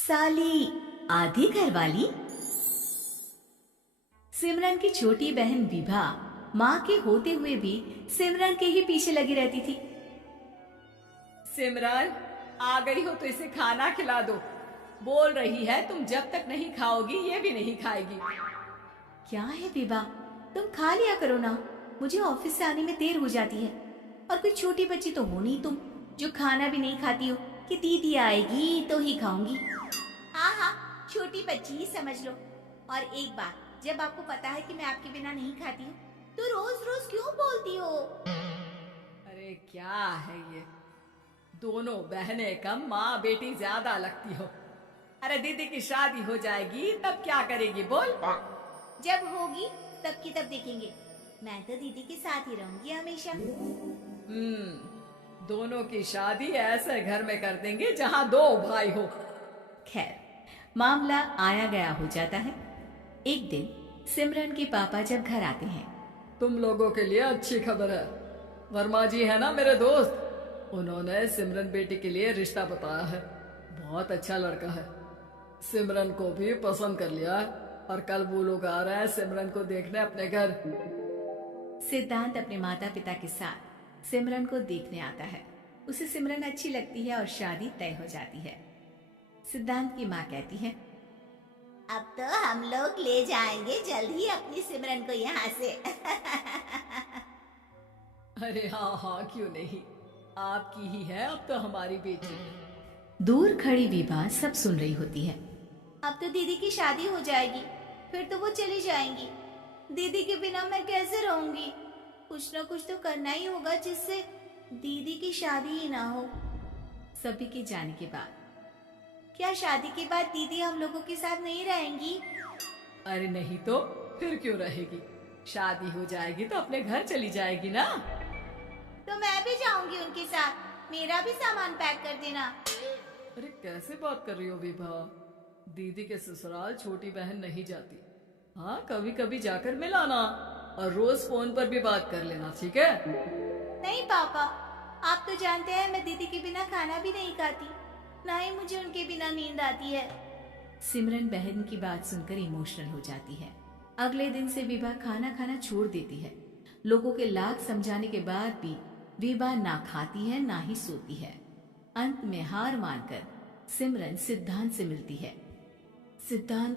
साली आधी घरवाली। सिमरन की छोटी बहन विभा माँ के होते हुए भी सिमरन के ही पीछे लगी रहती थी। सिमरन, आ गई हो तो इसे खाना खिला दो। बोल रही है तुम जब तक नहीं खाओगी ये भी नहीं खाएगी। क्या है विभा, तुम खा लिया करो ना, मुझे ऑफिस से आने में देर हो जाती है। और कोई छोटी बच्ची तो हो नहीं तुम जो खाना भी नहीं खाती हो कि दीदी आएगी तो ही खाऊंगी। हाँ हाँ, छोटी बच्ची ही समझ लो। और एक बात, जब आपको पता है कि मैं आपके बिना नहीं खाती हूँ तो रोज रोज क्यों बोलती हो? अरे क्या है ये, दोनों बहनें कम माँ बेटी ज्यादा लगती हो। अरे दीदी की शादी हो जाएगी तब क्या करेगी बोल। जब होगी तब की तब देखेंगे। मैं तो दीदी के साथ ही रहूंगी हमेशा। दोनों की शादी ऐसे घर में कर देंगे जहाँ दो भाई हो। खैर, मामला आया गया हो जाता है। एक दिन सिमरन के पापा जब घर आते हैं। तुम लोगों के लिए अच्छी खबर है। वर्मा जी है ना मेरे दोस्त, उन्होंने सिमरन बेटी के लिए रिश्ता बताया है। बहुत अच्छा लड़का है, सिमरन को भी पसंद कर लिया है और कल वो लोग आ रहे हैं सिमरन को देखने अपने घर। सिद्धांत अपने माता पिता के साथ सिमरन को देखने आता है। उसे सिमरन अच्छी लगती है और शादी तय हो जाती है। सिद्धांत की माँ कहती है, अब तो हम लोग ले जाएंगे जल्द ही अपनी सिमरन को यहाँ से। अरे हाँ हाँ, क्यों नहीं, आपकी ही है अब तो हमारी बेटी। दूर खड़ी विभा सब सुन रही होती है। अब तो दीदी की शादी हो जाएगी, फिर तो वो चली जाएंगी। दीदी के बिना मैं कैसे रहूंगी? कुछ ना कुछ तो करना ही होगा जिससे दीदी की शादी ही ना हो। सभी के जाने के बाद क्या शादी के बाद दीदी हम लोगों के साथ नहीं रहेंगी? अरे नहीं तो फिर क्यों रहेगी, शादी हो जाएगी तो अपने घर चली जाएगी ना। तो मैं भी जाऊंगी उनके साथ, मेरा भी सामान पैक कर देना। अरे कैसे बात कर रही हो विभा, दीदी के ससुराल छोटी बहन नहीं जाती। हाँ, कभी कभी जाकर मिलाना और रोज फोन पर भी बात कर लेना, ठीक है? नहीं पापा, आप तो जानते हैं मैं दीदी के बिना खाना भी नहीं खाती, ना ही मुझे उनके बिना नींद आती है। सिमरन बहन की बात सुनकर इमोशनल हो जाती है। अगले दिन से विभा खाना खाना छोड़ देती है। लोगों के लाख समझाने के बाद भी विभा ना खाती है ना ही सोती है। अंत में हार मानकर सिमरन सिद्धांत से मिलती है। सिद्धांत,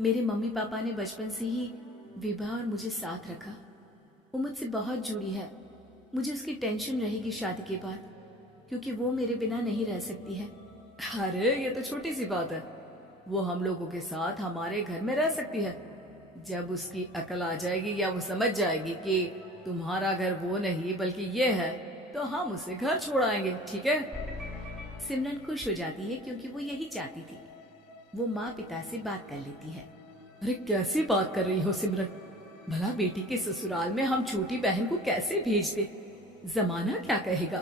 मेरे मम्मी पापा ने बचपन से ही विभा और मुझे साथ रखा। वो मुझसे बहुत जुड़ी है। मुझे उसकी टेंशन रहेगी शादी के बाद, क्योंकि वो मेरे बिना नहीं रह सकती है। अरे ये तो छोटी सी बात है, वो हम लोगों के साथ हमारे घर में रह सकती है। जब उसकी अकल आ जाएगी या वो समझ जाएगी कि तुम्हारा घर वो नहीं बल्कि ये है, तो हम उसे घर छोड़ाएंगे, ठीक है? सिमरन खुश हो जाती है क्योंकि वो यही चाहती थी। वो माँ पिता से बात कर लेती है। अरे कैसी बात कर रही हो सिमरन, भला बेटी के ससुराल में हम छोटी बहन को कैसे भेज दे, जमाना क्या कहेगा?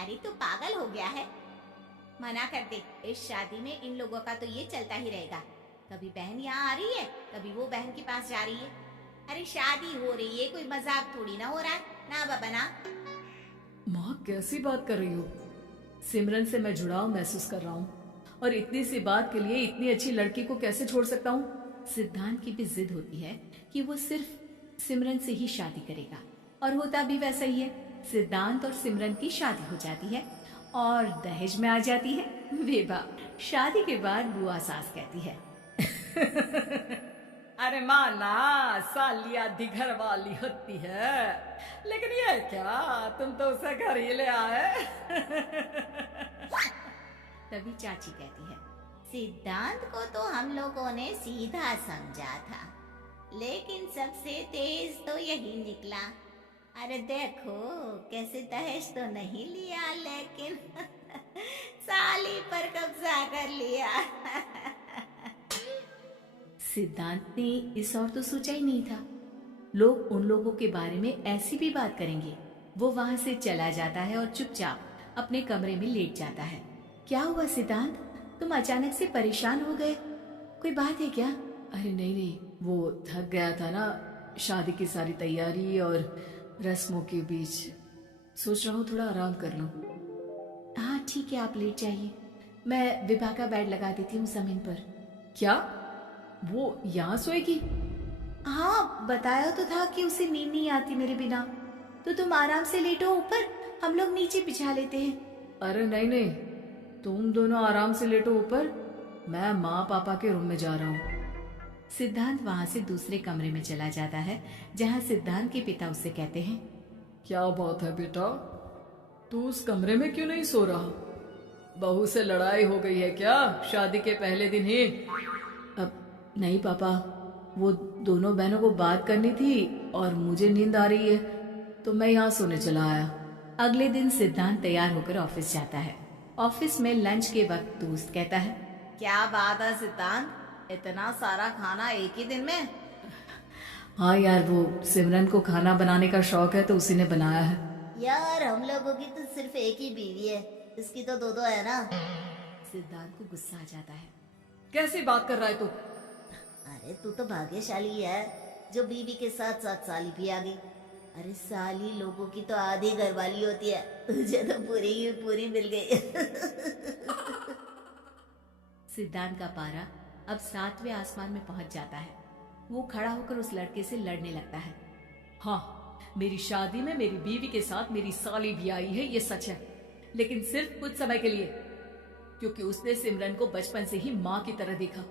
अरे तो पागल हो गया है, मना कर दे। इस शादी में इन लोगों का तो ये चलता ही रहेगा, कभी बहन यहाँ आ रही है कभी वो बहन के पास जा रही है। अरे शादी हो रही है, कोई मजाक थोड़ी ना हो रहा है ना बाबा ना। माँ कैसी बात कर रही हो, सिमरन से मैं जुड़ाव महसूस कर रहा हूँ और इतनी सी बात के लिए इतनी अच्छी लड़की को कैसे छोड़ सकता हूँ? सिद्धांत की भी जिद होती है कि वो सिर्फ सिमरन से ही शादी करेगा, और होता भी वैसा ही है। सिद्धांत और सिमरन की शादी हो जाती है और दहेज में आ जाती है विभा। शादी के बाद बुआ सास कहती है, अरे माना साली आधी घर वाली होती है, लेकिन ये क्या, तुम तो उसे घर ही ले आए। तभी चाची कहती है, सिद्धांत को तो हम लोगों ने सीधा समझा था, लेकिन सबसे तेज तो यही निकला। अरे देखो कैसे दहेज तो नहीं लिया, लेकिन साली पर कब्जा कर लिया। सिद्धांत ने इस और तो सोचा ही नहीं था, लोग उन लोगों के बारे में ऐसी भी बात करेंगे। वो वहां से चला जाता है और चुपचाप अपने कमरे में लेट जाता है। क्या हुआ सिद्धांत, तुम अचानक से परेशान हो गए, कोई बात है क्या? अरे नहीं नहीं, वो थक गया था ना, शादी की सारी तैयारी और रस्मों के बीच, सोच रहा हूँ थोड़ा आराम कर लूं। हाँ ठीक है, आप लेट जाइए, मैं विभा का बेड लगा देती हूँ जमीन पर। क्या वो यहाँ सोएगी? हाँ, बताया तो था कि उसे नींद नहीं आती मेरे बिना। तो तुम आराम से लेटो ऊपर, हम लोग नीचे बिछा लेते हैं। अरे नहीं नहीं, तुम दोनों आराम से लेटो ऊपर, मैं माँ पापा के रूम में जा रहा हूँ। सिद्धांत वहां से दूसरे कमरे में चला जाता है जहाँ सिद्धांत के पिता उससे कहते हैं, क्या बात है बेटा, तू उस कमरे में क्यों नहीं सो रहा? बहू से लड़ाई हो गई है क्या शादी के पहले दिन ही? अब नहीं पापा, वो दोनों बहनों को बात करनी थी और मुझे नींद आ रही है तो मैं यहाँ सोने चला आया। अगले दिन सिद्धांत तैयार होकर ऑफिस जाता है। ऑफिस में लंच के वक्त दोस्त कहता है, क्या बात है सिद्धांत, इतना सारा खाना एक ही दिन में? हाँ यार, वो सिमरन को खाना बनाने का शौक है तो उसी ने बनाया है। यार हम लोगों की तो सिर्फ एक ही बीवी है, इसकी तो दो है ना। सिद्धांत को गुस्सा आ जाता है। कैसी बात कर रहा है तू? अरे तू तो भाग्यशाली है जो बीवी के साथ साथ साली भी आ गई। अरे साली लोगों की तो आधी घरवाली होती है, तुझे तो पूरी की पूरी मिल गई। सिद्धांत का पारा अब 7वें आसमान में पहुंच जाता है। वो खड़ा होकर उस लड़के से लड़ने लगता है। हाँ, मेरी शादी में मेरी बीवी के साथ मेरी साली भी आई है, ये सच है, लेकिन सिर्फ कुछ समय के लिए, क्योंकि उसने सिमरन को बचपन से ही माँ की तरह देखा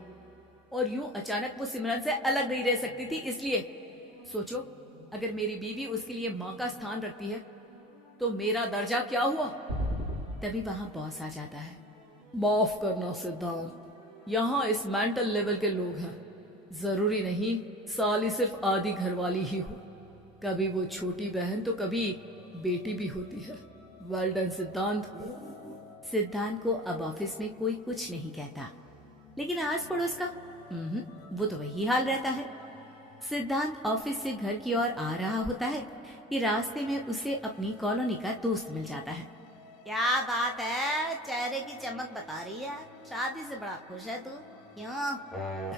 और यूं अचानक वो सिमरन से अलग नहीं रह सकती थी। इसलिए सोचो, अगर मेरी बीवी उसके लिए माँ का स्थान रखती है तो मेरा दर्जा क्या हुआ? तभी वहां बॉस आ जाता है। माफ करना सिद्धांत, यहाँ इस मेंटल लेवल के लोग हैं, जरूरी नहीं साली सिर्फ आधी घरवाली ही हो, कभी वो छोटी बहन तो कभी बेटी भी होती है। वेल डन सिद्धांत। सिद्धांत को अब ऑफिस में कोई कुछ नहीं कहता, लेकिन आस पड़ोस का वो तो वही हाल रहता है। सिद्धांत ऑफिस से घर की ओर आ रहा होता है कि रास्ते में उसे अपनी कॉलोनी का दोस्त मिल जाता है। क्या बात है, चेहरे की चमक बता रही है, शादी से बड़ा खुश है तू, क्यों?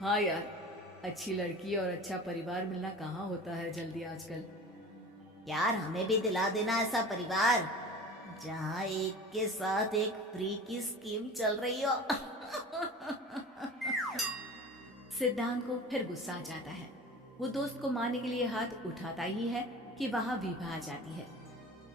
हाँ यार, अच्छी लड़की और अच्छा परिवार मिलना कहाँ होता है जल्दी आजकल। यार हमें भी दिला देना ऐसा परिवार जहाँ एक के साथ एक फ्री की स्कीम चल रही हो। सिद्धांत को फिर गुस्सा आ जाता है। वो दोस्त को मारने के लिए हाथ उठाता ही है कि वहां विभा आ जाती है।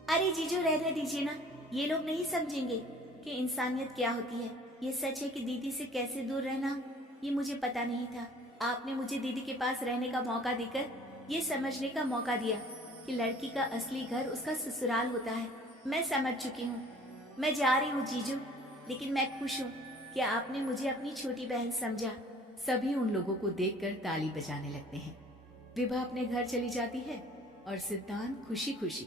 अरे जीजू, रहने दीजिए ना, ये लोग नहीं समझेंगे कि इंसानियत क्या होती है। ये सच है कि दीदी से कैसे दूर रहना, ये मुझे पता नहीं था। आपने मुझे दीदी के पास रहने का मौका देकर ये समझने का मौका दिया कि लड़की का असली घर उसका ससुराल होता है। मैं समझ चुकी हूँ, मैं जा रही हूँ जीजू, लेकिन मैं खुश हूँ कि आपने मुझे अपनी छोटी बहन समझा। सभी उन लोगों को देखकर ताली बजाने लगते हैं। विभा अपने घर चली जाती है और सिद्धांत खुशी खुशी